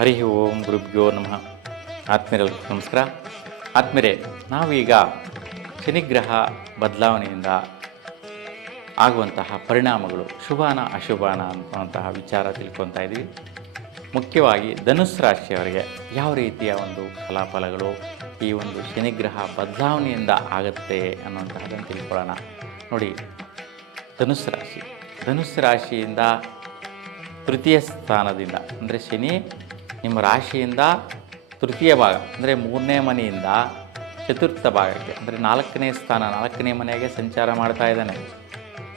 ಹರಿ ಓಂ ಗುರುಭ್ಯೋ ನಮಃ. ಆತ್ಮೀಯರಿಗೆ ನಮಸ್ಕಾರ. ಆತ್ಮೀಯರೇ, ನಾವೀಗ ಶನಿಗ್ರಹ ಬದಲಾವಣೆಯಿಂದ ಆಗುವಂತಹ ಪರಿಣಾಮಗಳು ಶುಭಾನ ಅಶುಭಾನ ಅನ್ನುವಂತಹ ವಿಚಾರ ತಿಳ್ಕೊತಾ ಇದ್ದೀವಿ. ಮುಖ್ಯವಾಗಿ ಧನುಸ್ಸು ರಾಶಿಯವರಿಗೆ ಯಾವ ರೀತಿಯ ಒಂದು ಫಲಾಫಲಗಳು ಈ ಒಂದು ಶನಿಗ್ರಹ ಬದಲಾವಣೆಯಿಂದ ಆಗುತ್ತೆ ಅನ್ನುವಂತಹದ್ದನ್ನು ತಿಳ್ಕೊಳ್ಳೋಣ. ನೋಡಿ, ಧನುಸ್ಸು ರಾಶಿಯಿಂದ ತೃತೀಯ ಸ್ಥಾನದಿಂದ ಅಂದರೆ ಶನಿ ನಿಮ್ಮ ರಾಶಿಯಿಂದ ತೃತೀಯ ಭಾಗ ಅಂದರೆ 3ನೇ ಮನೆಯಿಂದ ಚತುರ್ಥ ಭಾಗಕ್ಕೆ ಅಂದರೆ 4ನೇ ಸ್ಥಾನ 4ನೇ ಮನೆಗೆ ಸಂಚಾರ ಮಾಡ್ತಾ ಇದ್ದಾನೆ.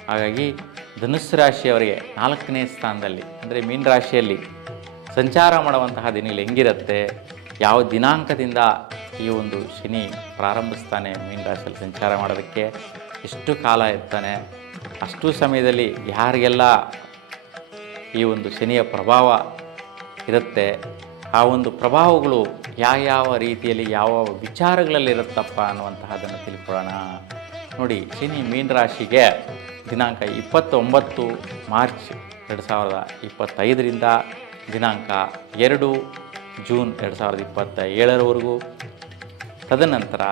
ಹಾಗಾಗಿ ಧನುಸ್ಸು ರಾಶಿಯವರಿಗೆ 4ನೇ ಸ್ಥಾನದಲ್ಲಿ ಅಂದರೆ ಮೀನ ರಾಶಿಯಲ್ಲಿ ಸಂಚಾರ ಮಾಡುವಂತಹ ದಿನಗಳು ಹೆಂಗಿರುತ್ತೆ, ಯಾವ ದಿನಾಂಕದಿಂದ ಈ ಒಂದು ಶನಿ ಪ್ರಾರಂಭಿಸ್ತಾನೆ ಮೀನ ರಾಶಿಯಲ್ಲಿ ಸಂಚಾರ ಮಾಡೋದಕ್ಕೆ, ಎಷ್ಟು ಕಾಲ ಇರ್ತಾನೆ, ಅಷ್ಟು ಸಮಯದಲ್ಲಿ ಯಾರಿಗೆಲ್ಲ ಈ ಒಂದು ಶನಿಯ ಪ್ರಭಾವ ಇರುತ್ತೆ, ಆ ಒಂದು ಪ್ರಭಾವಗಳು ಯಾವ ರೀತಿಯಲ್ಲಿ ಯಾವ ವಿಚಾರಗಳಲ್ಲಿರುತ್ತಪ್ಪ ಅನ್ನುವಂತಹದ್ದನ್ನು ತಿಳ್ಕೊಳ್ಳೋಣ. ನೋಡಿ, ಶನಿ ಮೀನ ರಾಶಿಗೆ ದಿನಾಂಕ 29 ಮಾರ್ಚ್ 2025ರಿಂದ ದಿನಾಂಕ 2 ಜೂನ್ 2027ರವರೆಗೂ, ತದನಂತರ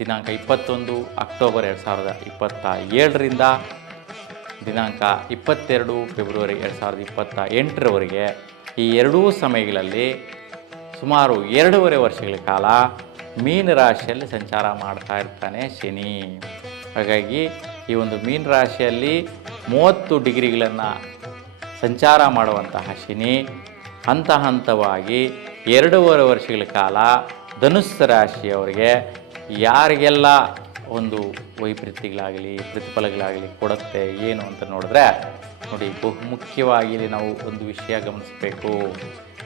ದಿನಾಂಕ 21 ಅಕ್ಟೋಬರ್ 2027ರಿಂದ ದಿನಾಂಕ 22 ಫೆಬ್ರವರಿ 2028ರವರೆಗೆ ಈ ಎರಡೂ ಸಮಯಗಳಲ್ಲಿ ಸುಮಾರು 2.5 ವರ್ಷಗಳ ಕಾಲ ಮೀನ ರಾಶಿಯಲ್ಲಿ ಸಂಚಾರ ಮಾಡ್ತಾ ಇರ್ತಾನೆ ಶನಿ. ಹಾಗಾಗಿ ಈ ಒಂದು ಮೀನ ರಾಶಿಯಲ್ಲಿ 30 ಡಿಗ್ರಿಗಳನ್ನು ಸಂಚಾರ ಮಾಡುವಂತಹ ಶನಿ ಹಂತ ಹಂತವಾಗಿ 2.5 ವರ್ಷಗಳ ಕಾಲ ಧನುಸ್ಸು ರಾಶಿಯವರಿಗೆ ಯಾರಿಗೆಲ್ಲ ಒಂದು ವೈಪರೀತ್ಯಗಳಾಗಲಿ ಪ್ರತಿಫಲಗಳಾಗಲಿ ಕೊಡುತ್ತೆ ಏನು ಅಂತ ನೋಡಿದ್ರೆ, ನೋಡಿ, ಬಹುಮುಖ್ಯವಾಗಿ ಇಲ್ಲಿ ನಾವು ಒಂದು ವಿಷಯ ಗಮನಿಸಬೇಕು.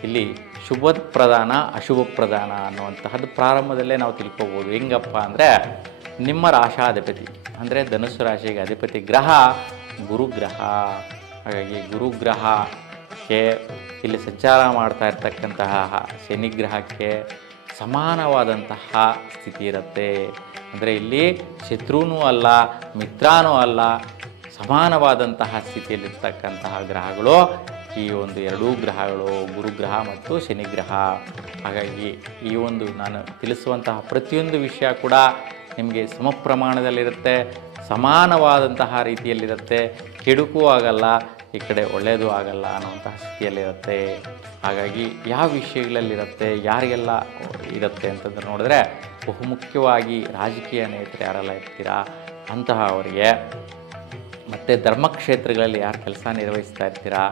ಇಲ್ಲಿ ಶುಭ ಪ್ರಧಾನ ಅಶುಭ ಪ್ರಧಾನ ಅನ್ನುವಂತಹದ್ದು ಪ್ರಾರಂಭದಲ್ಲೇ ನಾವು ತಿಳ್ಕೊಬೋದು. ಹೆಂಗಪ್ಪ ಅಂದರೆ, ನಿಮ್ಮ ರಾಶಾಧಿಪತಿ ಅಂದರೆ ಧನುಸ್ಸು ರಾಶಿಗೆ ಅಧಿಪತಿ ಗ್ರಹ ಗುರುಗ್ರಹ. ಹಾಗಾಗಿ ಗುರುಗ್ರಹಕ್ಕೆ ಇಲ್ಲಿ ಸಂಚಾರ ಮಾಡ್ತಾ ಇರ್ತಕ್ಕಂತಹ ಶನಿಗ್ರಹಕ್ಕೆ ಸಮಾನವಾದಂತಹ ಸ್ಥಿತಿ ಇರುತ್ತೆ. ಅಂದರೆ ಇಲ್ಲಿ ಶತ್ರುನೂ ಅಲ್ಲ ಮಿತ್ರನೂ ಅಲ್ಲ, ಸಮಾನವಾದಂತಹ ಸ್ಥಿತಿಯಲ್ಲಿರ್ತಕ್ಕಂತಹ ಗ್ರಹಗಳು ಈ ಒಂದು ಎರಡೂ ಗ್ರಹಗಳು, ಗುರುಗ್ರಹ ಮತ್ತು ಶನಿಗ್ರಹ. ಹಾಗಾಗಿ ಈ ಒಂದು ನಾನು ತಿಳಿಸುವಂತಹ ಪ್ರತಿಯೊಂದು ವಿಷಯ ಕೂಡ ನಿಮಗೆ ಸಮ ಪ್ರಮಾಣದಲ್ಲಿರುತ್ತೆ, ಸಮಾನವಾದಂತಹ ರೀತಿಯಲ್ಲಿರುತ್ತೆ, ಕೆಡುಕು ಆಗಲ್ಲ, ಈ ಕಡೆ ಒಳ್ಳೆಯದು ಆಗಲ್ಲ ಅನ್ನುವಂತಹ ಸ್ಥಿತಿಯಲ್ಲಿರುತ್ತೆ. ಹಾಗಾಗಿ ಯಾವ ವಿಷಯಗಳಲ್ಲಿರುತ್ತೆ, ಯಾರಿಗೆಲ್ಲ ಇರುತ್ತೆ ಅಂತಂದು ನೋಡಿದ್ರೆ, ಬಹುಮುಖ್ಯವಾಗಿ ರಾಜಕೀಯ ನೇತೃತ್ವ ಯಾರೆಲ್ಲ ಇರ್ತೀರಾ ಅಂತಹ ಅವರಿಗೆ, ಮತ್ತು ಧರ್ಮಕ್ಷೇತ್ರಗಳಲ್ಲಿ ಯಾರು ಕೆಲಸ ನಿರ್ವಹಿಸ್ತಾ ಇರ್ತೀರಾ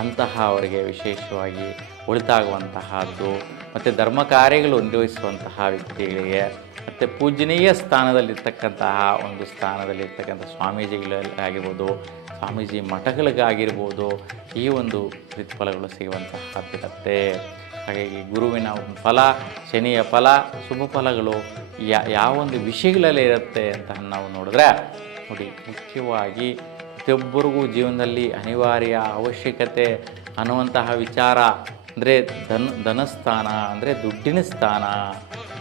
ಅಂತಹ ಅವರಿಗೆ ವಿಶೇಷವಾಗಿ ಒಳಿತಾಗುವಂತಹದ್ದು, ಮತ್ತು ಧರ್ಮ ಕಾರ್ಯಗಳು ನಿರ್ವಹಿಸುವಂತಹ ವ್ಯಕ್ತಿಗಳಿಗೆ, ಮತ್ತು ಪೂಜನೀಯ ಸ್ಥಾನದಲ್ಲಿರ್ತಕ್ಕಂತಹ ಒಂದು ಸ್ಥಾನದಲ್ಲಿರ್ತಕ್ಕಂಥ ಸ್ವಾಮೀಜಿಗಳಾಗಿರ್ಬೋದು, ಸ್ವಾಮೀಜಿ ಮಠಗಳಿಗಾಗಿರ್ಬೋದು, ಈ ಒಂದು ಪ್ರತಿಫಲಗಳು ಸಿಗುವಂತಹದ್ದಿರುತ್ತೆ. ಹಾಗಾಗಿ ಗುರುವಿನ ಫಲ, ಶನಿಯ ಫಲ, ಶುಭ ಫಲಗಳು ಯಾವೊಂದು ವಿಷಯಗಳಲ್ಲಿ ಇರುತ್ತೆ ಅಂತ ನಾವು ನೋಡಿದ್ರೆ, ನೋಡಿ, ಮುಖ್ಯವಾಗಿ ಪ್ರತಿಯೊಬ್ಬರಿಗೂ ಜೀವನದಲ್ಲಿ ಅನಿವಾರ್ಯ ಅವಶ್ಯಕತೆ ಅನ್ನುವಂತಹ ವಿಚಾರ ಅಂದರೆ ಧನಸ್ಥಾನ ಅಂದರೆ ದುಡ್ಡಿನ ಸ್ಥಾನ.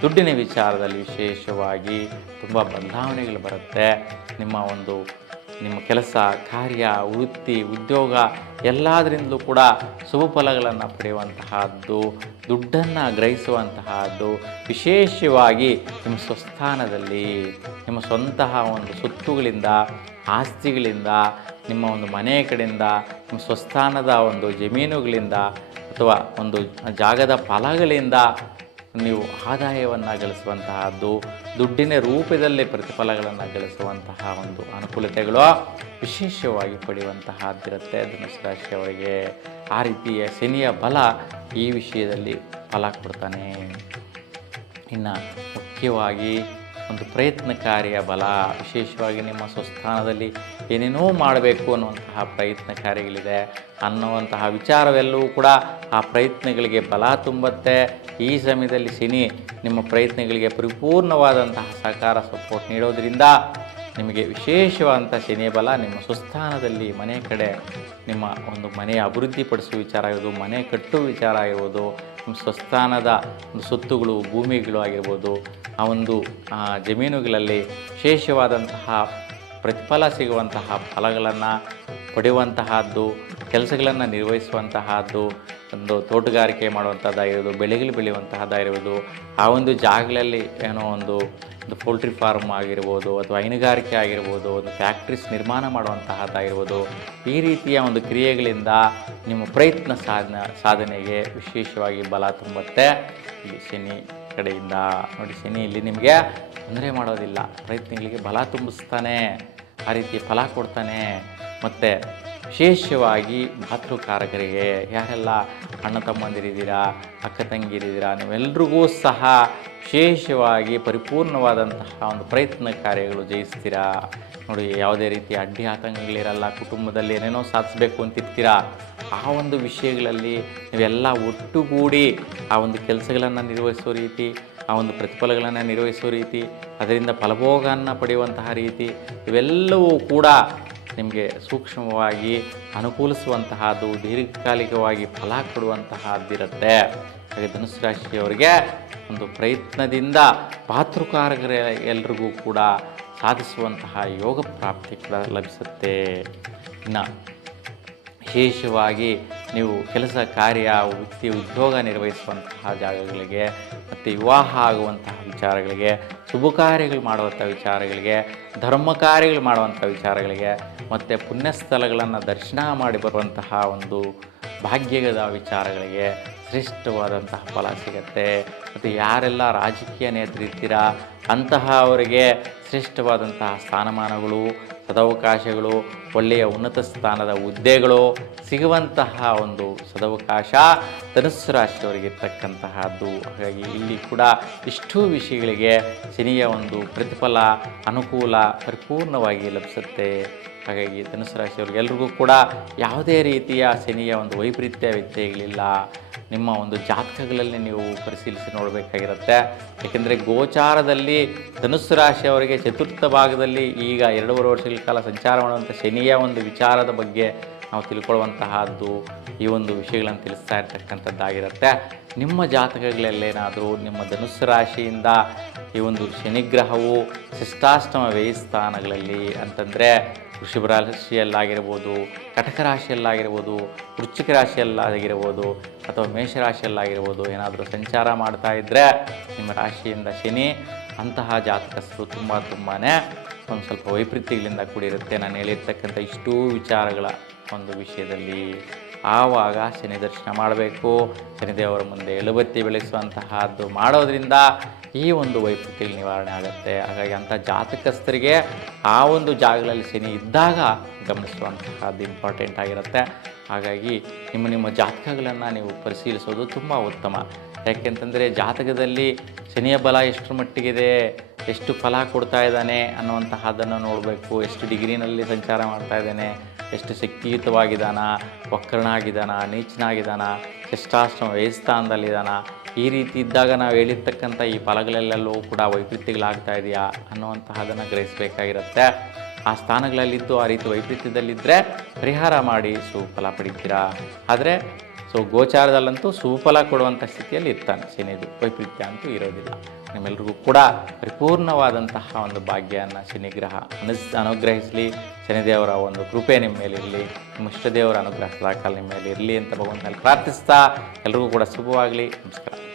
ದುಡ್ಡಿನ ವಿಚಾರದಲ್ಲಿ ವಿಶೇಷವಾಗಿ ತುಂಬ ಬದಲಾವಣೆಗಳು ಬರುತ್ತೆ. ನಿಮ್ಮ ಕೆಲಸ ಕಾರ್ಯ ವೃತ್ತಿ ಉದ್ಯೋಗ ಎಲ್ಲದರಿಂದಲೂ ಕೂಡ ಶುಭ ಫಲಗಳನ್ನು ಪಡೆಯುವಂತಹದ್ದು, ದುಡ್ಡನ್ನು ಗ್ರಹಿಸುವಂತಹದ್ದು, ವಿಶೇಷವಾಗಿ ನಿಮ್ಮ ಸ್ವಸ್ಥಾನದಲ್ಲಿ ನಿಮ್ಮ ಸ್ವಂತಹ ಒಂದು ಸೊತ್ತುಗಳಿಂದ, ಆಸ್ತಿಗಳಿಂದ, ನಿಮ್ಮ ಒಂದು ಮನೆಯ ಕಡೆಯಿಂದ, ನಿಮ್ಮ ಸ್ವಸ್ಥಾನದ ಒಂದು ಜಮೀನುಗಳಿಂದ ಅಥವಾ ಒಂದು ಜಾಗದ ಫಲಗಳಿಂದ ನೀವು ಆದಾಯವನ್ನು ಗಳಿಸುವಂತಹದ್ದು, ದುಡ್ಡಿನ ರೂಪದಲ್ಲಿ ಪ್ರತಿಫಲಗಳನ್ನು ಗಳಿಸುವಂತಹ ಒಂದು ಅನುಕೂಲತೆಗಳು ವಿಶೇಷವಾಗಿ ಪಡೆಯುವಂತಹದ್ದಿರುತ್ತೆ ಧನುಸ್ಸು ರಾಶಿಯವರಿಗೆ. ಆ ರೀತಿಯ ಶನಿಯ ಬಲ ಈ ವಿಷಯದಲ್ಲಿ ಫಲ ಕೊಡ್ತಾನೆ. ಇನ್ನು ಮುಖ್ಯವಾಗಿ ಒಂದು ಪ್ರಯತ್ನಕಾರಿಯ ಬಲ, ವಿಶೇಷವಾಗಿ ನಿಮ್ಮ ಸ್ವಸ್ಥಾನದಲ್ಲಿ ಏನೇನೋ ಮಾಡಬೇಕು ಅನ್ನುವಂತಹ ಪ್ರಯತ್ನ ಕಾರ್ಯಗಳಿದೆ ಅನ್ನುವಂತಹ ವಿಚಾರವೆಲ್ಲವೂ ಕೂಡ ಆ ಪ್ರಯತ್ನಗಳಿಗೆ ಬಲ ತುಂಬುತ್ತೆ. ಈ ಸಮಯದಲ್ಲಿ ಶನಿ ನಿಮ್ಮ ಪ್ರಯತ್ನಗಳಿಗೆ ಪರಿಪೂರ್ಣವಾದಂತಹ ಸಹಕಾರ ಸಪೋರ್ಟ್ ನೀಡೋದರಿಂದ ನಿಮಗೆ ವಿಶೇಷವಾದಂಥ ಶನಿಯ ಬಲ ನಿಮ್ಮ ಸ್ವಸ್ಥಾನದಲ್ಲಿ ಮನೆ ಕಡೆ ನಿಮ್ಮ ಒಂದು ಮನೆಯ ಅಭಿವೃದ್ಧಿಪಡಿಸುವ ವಿಚಾರ ಆಗಿರ್ಬೋದು, ಮನೆ ಕಟ್ಟುವ ವಿಚಾರ ಆಗಿರ್ಬೋದು, ನಿಮ್ಮ ಸ್ವಸ್ಥಾನದ ಒಂದು ಸೊತ್ತುಗಳು ಭೂಮಿಗಳು ಆಗಿರ್ಬೋದು, ಆ ಒಂದು ಜಮೀನುಗಳಲ್ಲಿ ವಿಶೇಷವಾದಂತಹ ಪ್ರತಿಫಲ ಸಿಗುವಂತಹ ಫಲಗಳನ್ನು ಪಡೆಯುವಂತಹದ್ದು, ಕೆಲಸಗಳನ್ನು ನಿರ್ವಹಿಸುವಂತಹದ್ದು, ಒಂದು ತೋಟಗಾರಿಕೆ ಮಾಡುವಂಥದ್ದಾಗಿರ್ಬೋದು, ಬೆಳೆಗಳು ಬೆಳೆಯುವಂತಹದ್ದಾಗಿರ್ಬೋದು, ಆ ಒಂದು ಜಾಗಗಳಲ್ಲಿ ಏನೋ ಒಂದು ಪೋಲ್ಟ್ರಿ ಫಾರ್ಮ್ ಆಗಿರ್ಬೋದು, ಅಥವಾ ಹೈನುಗಾರಿಕೆ ಆಗಿರ್ಬೋದು, ಒಂದು ಫ್ಯಾಕ್ಟ್ರೀಸ್ ನಿರ್ಮಾಣ ಮಾಡುವಂತಹದ್ದಾಗಿರ್ಬೋದು, ಈ ರೀತಿಯ ಒಂದು ಕ್ರಿಯೆಗಳಿಂದ ನಿಮ್ಮ ಪ್ರಯತ್ನ ಸಾಧನೆಗೆ ವಿಶೇಷವಾಗಿ ಬಲ ತುಂಬುತ್ತೆ ಈ ಶನಿ ಕಡೆಯಿಂದ. ನೋಡಿ, ಶನಿ ಇಲ್ಲಿ ನಿಮಗೆ ತೊಂದರೆ ಮಾಡೋದಿಲ್ಲ, ಪ್ರಯತ್ನಗಳಿಗೆ ಬಲ ತುಂಬಿಸ್ತಾನೆ, ಆ ರೀತಿ ಫಲ ಕೊಡ್ತಾನೆ. ಮತ್ತು ವಿಶೇಷವಾಗಿ ಮಾತೃಕಾರಕರಿಗೆ, ಯಾರೆಲ್ಲ ಅಣ್ಣ ತಮ್ಮಂದಿರಿದ್ದೀರಾ, ಅಕ್ಕ ತಂಗಿರಿದ್ದೀರಾ, ನೀವೆಲ್ರಿಗೂ ಸಹ ವಿಶೇಷವಾಗಿ ಪರಿಪೂರ್ಣವಾದಂತಹ ಒಂದು ಪ್ರಯತ್ನ ಕಾರ್ಯಗಳು ಜಯಿಸ್ತೀರಾ. ನೋಡಿ, ಯಾವುದೇ ರೀತಿಯ ಅಡ್ಡಿ ಆತಂಕಗಳಿರಲ್ಲ, ಕುಟುಂಬದಲ್ಲಿ ಏನೇನೋ ಸಾಧಿಸಬೇಕು ಅಂತಿರ್ತೀರಾ, ಆ ಒಂದು ವಿಷಯಗಳಲ್ಲಿ ನೀವೆಲ್ಲ ಒಟ್ಟುಗೂಡಿ ಆ ಒಂದು ಕೆಲಸಗಳನ್ನು ನಿರ್ವಹಿಸೋ ರೀತಿ, ಆ ಒಂದು ಪ್ರತಿಫಲಗಳನ್ನು ನಿರ್ವಹಿಸೋ ರೀತಿ, ಅದರಿಂದ ಫಲಭೋಗವನ್ನು ಪಡೆಯುವಂತಹ ರೀತಿ, ಇವೆಲ್ಲವೂ ಕೂಡ ನಿಮಗೆ ಸೂಕ್ಷ್ಮವಾಗಿ ಅನುಕೂಲಿಸುವಂತಹದ್ದು, ದೀರ್ಘಕಾಲಿಕವಾಗಿ ಫಲ ಕೊಡುವಂತಹದ್ದಿರುತ್ತೆ. ಹಾಗೆ ಧನುಸ್ಸು ರಾಶಿಯವರಿಗೆ ಒಂದು ಪ್ರಯತ್ನದಿಂದ ಮಾತೃಕಾರಕರ ಎಲ್ರಿಗೂ ಕೂಡ ಸಾಧಿಸುವಂತಹ ಯೋಗ ಪ್ರಾಪ್ತಿ ಕೂಡ ಲಭಿಸುತ್ತೆ. ಇನ್ನು ವಿಶೇಷವಾಗಿ ನೀವು ಕೆಲಸ ಕಾರ್ಯ, ವೃತ್ತಿ ಉದ್ಯೋಗ ನಿರ್ವಹಿಸುವಂತಹ ಜಾಗಗಳಿಗೆ, ಮತ್ತು ವಿವಾಹ ಆಗುವಂತಹ ವಿಚಾರಗಳಿಗೆ, ಶುಭ ಕಾರ್ಯಗಳು ಮಾಡುವಂಥ ವಿಚಾರಗಳಿಗೆ, ಧರ್ಮ ಕಾರ್ಯಗಳು ಮಾಡುವಂಥ ವಿಚಾರಗಳಿಗೆ, ಮತ್ತು ಪುಣ್ಯಸ್ಥಳಗಳನ್ನು ದರ್ಶನ ಮಾಡಿ ಬರುವಂತಹ ಒಂದು ಭಾಗ್ಯದ ವಿಚಾರಗಳಿಗೆ ಶ್ರೇಷ್ಠವಾದಂತಹ ಫಲ ಸಿಗುತ್ತೆ. ಮತ್ತು ಯಾರೆಲ್ಲ ರಾಜಕೀಯ ನೇತೃತ್ವೀರಾ ಅಂತಹ ಅವರಿಗೆ ಶ್ರೇಷ್ಠವಾದಂತಹ ಸ್ಥಾನಮಾನಗಳು, ಸದವಕಾಶಗಳು, ಒಳ್ಳೆಯ ಉನ್ನತ ಸ್ಥಾನದ ಹುದ್ದೆಗಳು ಸಿಗುವಂತಹ ಒಂದು ಸದವಕಾಶ ಧನುಸ್ಸು ರಾಶಿಯವರಿಗೆ ಇರ್ತಕ್ಕಂತಹದ್ದು. ಹಾಗಾಗಿ ಇಲ್ಲಿ ಕೂಡ ಇಷ್ಟೂ ವಿಷಯಗಳಿಗೆ ಶನಿಯ ಒಂದು ಪ್ರತಿಫಲ, ಅನುಕೂಲ ಪರಿಪೂರ್ಣವಾಗಿ ಲಭಿಸುತ್ತೆ. ಹಾಗಾಗಿ ಧನುಸ್ಸು ರಾಶಿಯವರಿಗೆ ಎಲ್ರಿಗೂ ಕೂಡ ಯಾವುದೇ ರೀತಿಯ ಶನಿಯ ಒಂದು ವೈಪರೀತ್ಯ ವ್ಯತ್ಯಯಗಳಿಲ್ಲ. ನಿಮ್ಮ ಒಂದು ಜಾತಕಗಳಲ್ಲಿ ನೀವು ಪರಿಶೀಲಿಸಿ ನೋಡಬೇಕಾಗಿರುತ್ತೆ. ಏಕೆಂದರೆ ಗೋಚಾರದಲ್ಲಿ ಧನುಸ್ಸು ರಾಶಿಯವರಿಗೆ ಚತುರ್ಥ ಭಾಗದಲ್ಲಿ ಈಗ 2.5 ವರ್ಷಗಳ ಕಾಲ ಸಂಚಾರ ಮಾಡುವಂಥ ಶನಿಯ ಒಂದು ವಿಚಾರದ ಬಗ್ಗೆ ನಾವು ತಿಳ್ಕೊಳ್ಳುವಂತಹದ್ದು, ಈ ಒಂದು ವಿಷಯಗಳನ್ನು ತಿಳಿಸ್ತಾ ಇರ್ತಕ್ಕಂಥದ್ದಾಗಿರುತ್ತೆ. ನಿಮ್ಮ ಜಾತಕಗಳಲ್ಲೇನಾದರೂ ನಿಮ್ಮ ಧನುಸ್ಸು ರಾಶಿಯಿಂದ ಈ ಒಂದು ಶನಿಗ್ರಹವು ಶಿಷ್ಟಾಷ್ಟಮ ವ್ಯಯಸ್ಥಾನಗಳಲ್ಲಿ ಅಂತಂದರೆ ವೃಷಭ ರಾಶಿಯಲ್ಲಾಗಿರ್ಬೋದು, ಕಟಕ ರಾಶಿಯಲ್ಲಾಗಿರ್ಬೋದು, ವೃಶ್ಚಿಕ ರಾಶಿಯಲ್ಲಾಗಿರ್ಬೋದು, ಅಥವಾ ಮೇಷರಾಶಿಯಲ್ಲಾಗಿರ್ಬೋದು ಏನಾದರೂ ಸಂಚಾರ ಮಾಡ್ತಾ ಇದ್ದರೆ ನಿಮ್ಮ ರಾಶಿಯಿಂದ ಶನಿ ಅಂತಹ ಜಾತಕಸ್ಥರು ತುಂಬಾ ಒಂದು ಸ್ವಲ್ಪ ವೈಪರೀತ್ಯಗಳಿಂದ ಕೂಡಿರುತ್ತೆ. ನಾನು ಹೇಳಿರ್ತಕ್ಕಂಥ ಇಷ್ಟೂ ವಿಚಾರಗಳ ಒಂದು ವಿಷಯದಲ್ಲಿ ಆವಾಗ ಶನಿ ದರ್ಶನ ಮಾಡಬೇಕು. ಶನಿದೇವರ ಮುಂದೆ ಎಲುಬತ್ತಿ ಬೆಳೆಸುವಂತಹದ್ದು ಮಾಡೋದ್ರಿಂದ ಈ ಒಂದು ವೈಪರೀತ್ಯಗಳು ನಿವಾರಣೆ ಆಗುತ್ತೆ. ಹಾಗಾಗಿ ಅಂಥ ಜಾತಕಸ್ಥರಿಗೆ ಆ ಒಂದು ಜಾಗಗಳಲ್ಲಿ ಶನಿ ಇದ್ದಾಗ ಗಮನಿಸುವಂತಹದ್ದು ಇಂಪಾರ್ಟೆಂಟ್ ಆಗಿರುತ್ತೆ. ಹಾಗಾಗಿ ನಿಮ್ಮ ಜಾತಕಗಳನ್ನು ನೀವು ಪರಿಶೀಲಿಸೋದು ತುಂಬ ಉತ್ತಮ. ಯಾಕೆಂತಂದರೆ ಜಾತಕದಲ್ಲಿ ಶನಿಯ ಬಲ ಎಷ್ಟರ ಮಟ್ಟಿಗಿದೆ, ಎಷ್ಟು ಫಲ ಕೊಡ್ತಾ ಇದ್ದಾನೆ ಅನ್ನುವಂತಹದ್ದನ್ನು ನೋಡಬೇಕು. ಎಷ್ಟು ಡಿಗ್ರಿನಲ್ಲಿ ಸಂಚಾರ ಮಾಡ್ತಾ ಇದ್ದಾನೆ, ಎಷ್ಟು ಶಕ್ತಿಯುತವಾಗಿದ್ದಾನ, ವಕ್ರನಾಗಿದ್ದಾನ, ನೀಚನಾಗಿದ್ದಾನ, ಶಿಷ್ಟಾಷ್ಟಮ ವ್ಯಯಸ್ಥಾನದಲ್ಲಿದ್ದಾನ, ಈ ರೀತಿ ಇದ್ದಾಗ ನಾವು ಹೇಳಿರ್ತಕ್ಕಂಥ ಈ ಫಲಗಳೆಲ್ಲವೂ ಕೂಡ ವೈಪರೀತ್ಯಗಳಾಗ್ತಾ ಇದೆಯಾ ಅನ್ನುವಂತಹದನ್ನು ಗ್ರಹಿಸಬೇಕಾಗಿರುತ್ತೆ. ಆ ಸ್ಥಾನಗಳಲ್ಲಿದ್ದು ಆ ರೀತಿ ವೈಪರೀತ್ಯದಲ್ಲಿದ್ದರೆ ಪರಿಹಾರ ಮಾಡಿ ಸುಫಲ ಪಡಿತೀರಾ. ಆದರೆ ಗೋಚಾರದಲ್ಲಂತೂ ಸುಫಲ ಕೊಡುವಂಥ ಸ್ಥಿತಿಯಲ್ಲಿ ಇರ್ತಾನೆ ಶನಿದು, ವೈಪರೀತ್ಯ ಅಂತೂ ಇರೋದಿಲ್ಲ. ನಿಮ್ಮೆಲ್ರಿಗೂ ಕೂಡ ಪರಿಪೂರ್ಣವಾದಂತಹ ಒಂದು ಭಾಗ್ಯವನ್ನು ಶನಿಗ್ರಹ ಅನುಗ್ರಹಿಸಲಿ. ಶನಿದೇವರ ಒಂದು ಕೃಪೆ ನಿಮ್ಮ ಮೇಲಿರಲಿ, ನಿಮ್ಮ ಇಷ್ಟದೇವರ ಅನುಗ್ರಹ ಸದಾಕಾಲ ನಿಮ್ಮ ಮೇಲೆ ಇರಲಿ ಅಂತ ಭಗವಂತನಲ್ಲಿ ಪ್ರಾರ್ಥಿಸ್ತಾ ಎಲ್ರಿಗೂ ಕೂಡ ಶುಭವಾಗಲಿ. ನಮಸ್ಕಾರ.